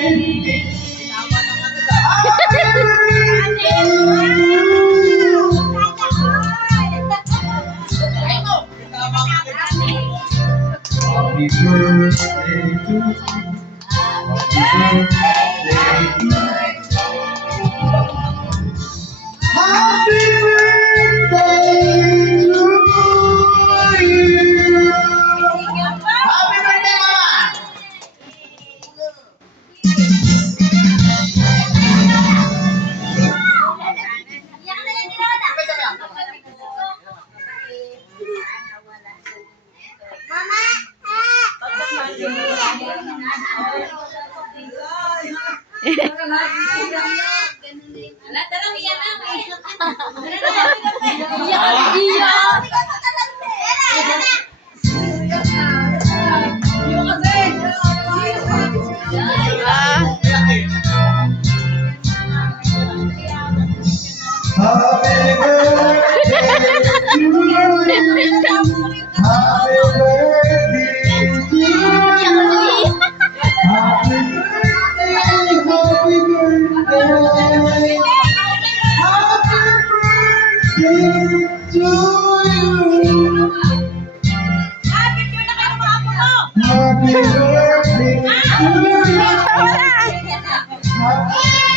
Happy birthday to you. Happy birthday to you. Happy birthday to you. Happy birthday, Mama. Happy birthday to you. Happy birthday to you. Happy birthday, happy birthday. Happy birthday to you. Happy birthday to you.